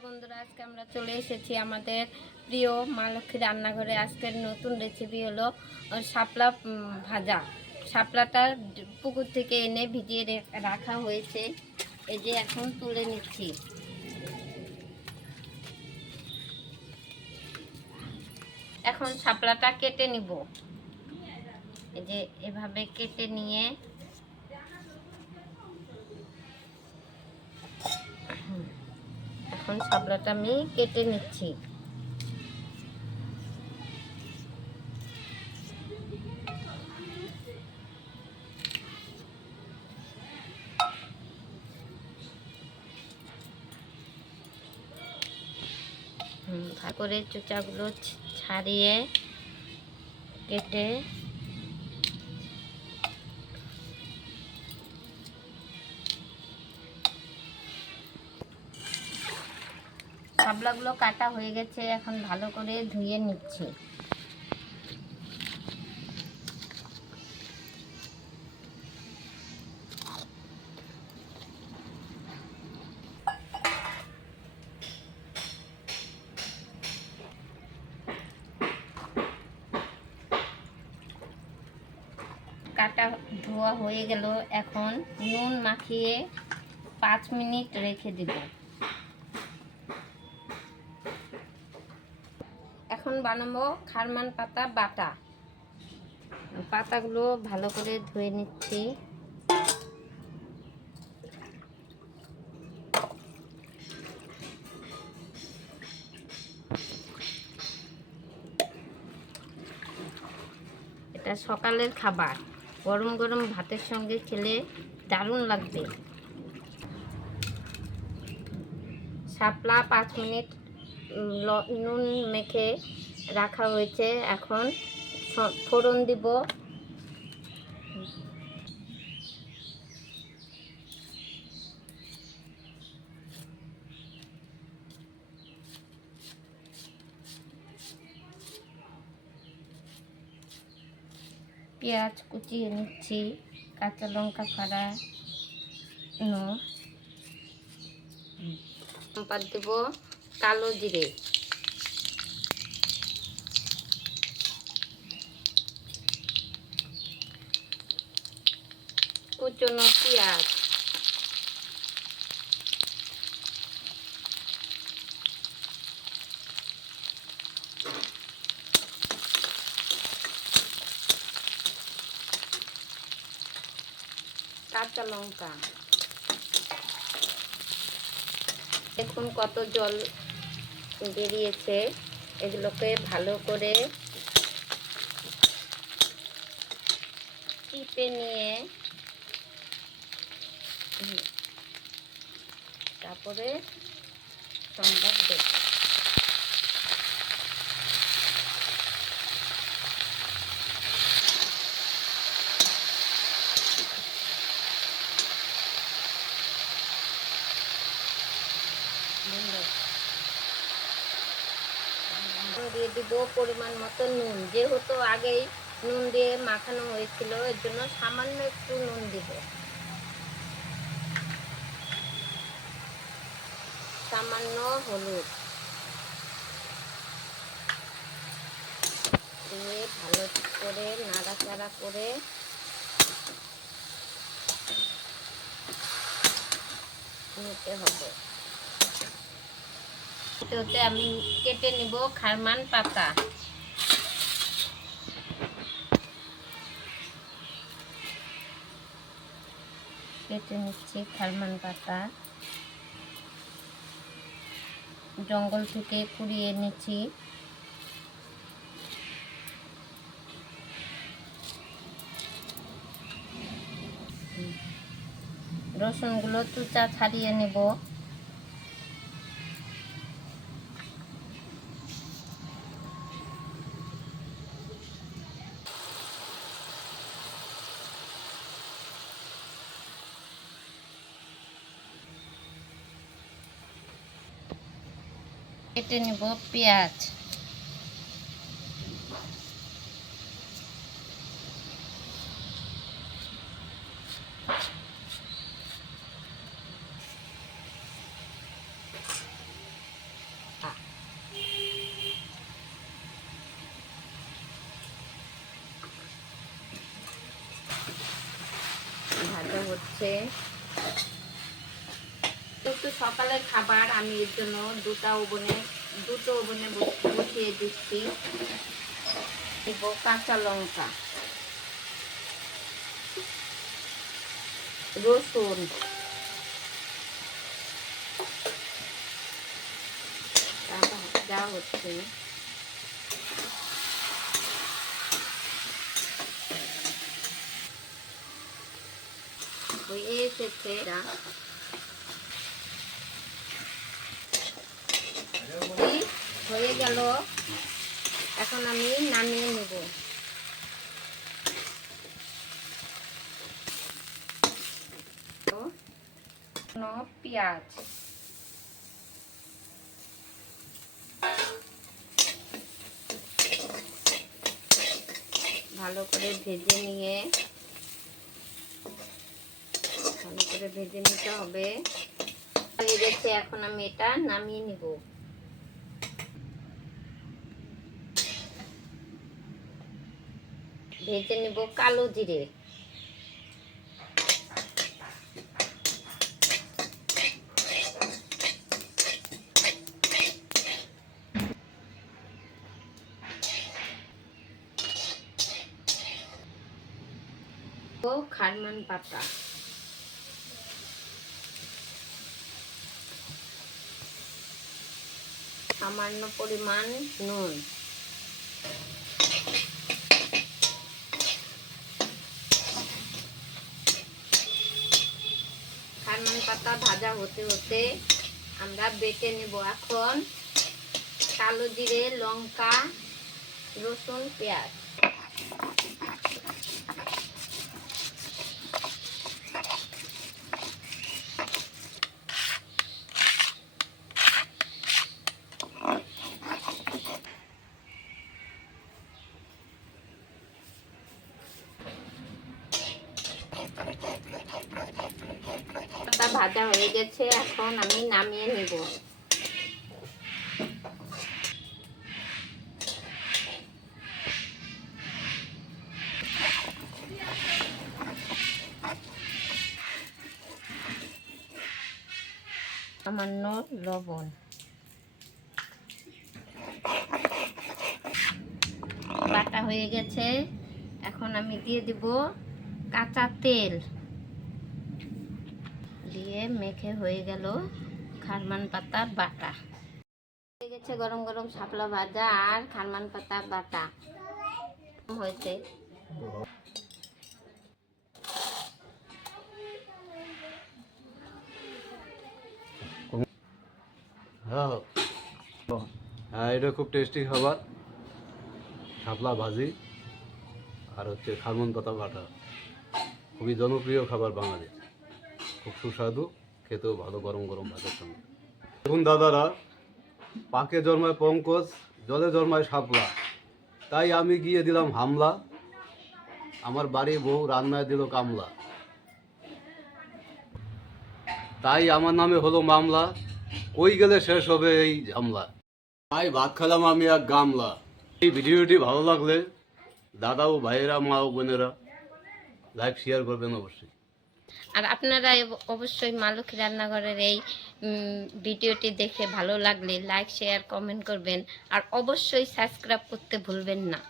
বন্ধুরা, আজকে আমরা চলে এসেছি আমাদের প্রিয় মা লক্ষ্মী রান্নাঘরে। আজকের নতুন রেসিপি হলো শাপলা ভাজা। শাপলাটা পুকুর থেকে এনে ভিজিয়ে রাখা হয়েছে, এই যে এখন তুলে নিচ্ছি। এখন শাপলাটা কেটে নিব, এই যে এভাবে কেটে নিয়ে এখন শাপলাটা আমি কেটে নিচ্ছি। ভালো করে চোচাগুলো ছাড়িয়ে কেটে শাপলাগুলো কাটা হয়ে গেছে, এখন ভালো করে ধুয়ে নিচ্ছি। কাটা ধোয়া হয়ে গেল, এখন নুন মাখিয়ে 5 মিনিট রেখে দিব। এখন বানাবো খারমান পাতা বাটা। পাতাগুলো ভালো করে ধুয়ে নিচ্ছি। এটা সকালের খাবার, গরম গরম ভাতের সঙ্গে খেলে দারুণ লাগবে। শাপলা 5 মিনিট নুন মেখে রাখা হয়েছে, এখন ফোড়ন দিব। পেঁয়াজ কুচিয়ে নিচ্ছি, কাঁচা লঙ্কা ফাড়ানো, দেব কালো জিরে, কুচনো পেঁয়াজ, কাঁচা লঙ্কা। দেখুন কত জল বেরিয়েছে। এগুলোকে ভালো করে টিপে নিয়ে তারপরে সম্বাদ দেব। দিয়ে দিব পরিমাণ মতো নুন, যেহেতু আগেই নুন দিয়ে মাখানো হয়েছিল, এর জন্য সামান্য একটু নুন দিব। সামান্য হলুদ দিয়ে ভালো করে নাড়াচাড়া করে নিতে হবে। এটাতে আমি কেটে নিব খারমান পাতা। কেটে নিচ্ছি খারমান পাতা, জঙ্গল থেকে কুড়িয়ে নিচ্ছি। রসুনগুলো চুচা ছাড়িয়ে নেব। কেটে নেব পেঁয়াজ, হচ্ছে। একটু সকালের খাবার, আমি এর জন্য দুটো ওভেনে বসিয়ে দিচ্ছি। দিব কাঁচা লঙ্কা, রসুন, যা হচ্ছে হয়ে এসেছে। হয়ে গেল, এখন আমি নামিয়ে নেব। পেঁয়াজ ভালো করে ভেজে নিতে হবে। হয়ে গেছে, এখন আমি এটা নামিয়ে নিব। ভেজে নিব কালো জিরে, ও খারমান পাতা, সামান্য পরিমাণ নুন, খারমান পাতা ভাজা হতে হতে আমরা বেটে নেব এখন কালো জিরে, লঙ্কা, রসুন, পেঁয়াজ। ভাজা হয়ে গেছে, এখন আমি নামিয়ে নিব। সামান্য লবণ, বাটা হয়ে গেছে, এখন আমি দিয়ে দিব কাঁচা তেল। দিয়ে মেখে হয়ে গেল খারমান পাতার বাটা। হয়ে গেছে গরম গরম শাপলা ভাজা আর খারমান পাতার বাটা হয়েছে। হ্যাঁ, এটা খুব টেস্টি খাবার, শাপলা ভাজি আর হচ্ছে খারমান পাতা বাটা। খুবই জনপ্রিয় খাবার বাঙালির, খুব সুস্বাদু, খেতেও ভালো গরম গরম ভাতের সঙ্গে। দেখুন দাদারা, পাকে জন্মায় পঙ্কজ, জলে জন্মায় শাপলা, তাই আমি গিয়ে দিলাম হামলা, আমার বাড়ির বউ রান্নায় দিল কামলা, তাই আমার নামে হলো মামলা, কই গেলে শেষ হবে এই ঝামলা। তাই ভাত খেলাম আমি এক গামলা। এই ভিডিওটি ভালো লাগলে দাদা ও ভাইয়েরা, মা ও বোনেরা লাইক শেয়ার করবেন অবশ্যই। আর আপনারা অবশ্যই মা লক্ষ্মী রান্নাঘরের এই ভিডিওটি দেখে ভালো লাগলে লাইক, শেয়ার, কমেন্ট করবেন। আর অবশ্যই সাবস্ক্রাইব করতে ভুলবেন না।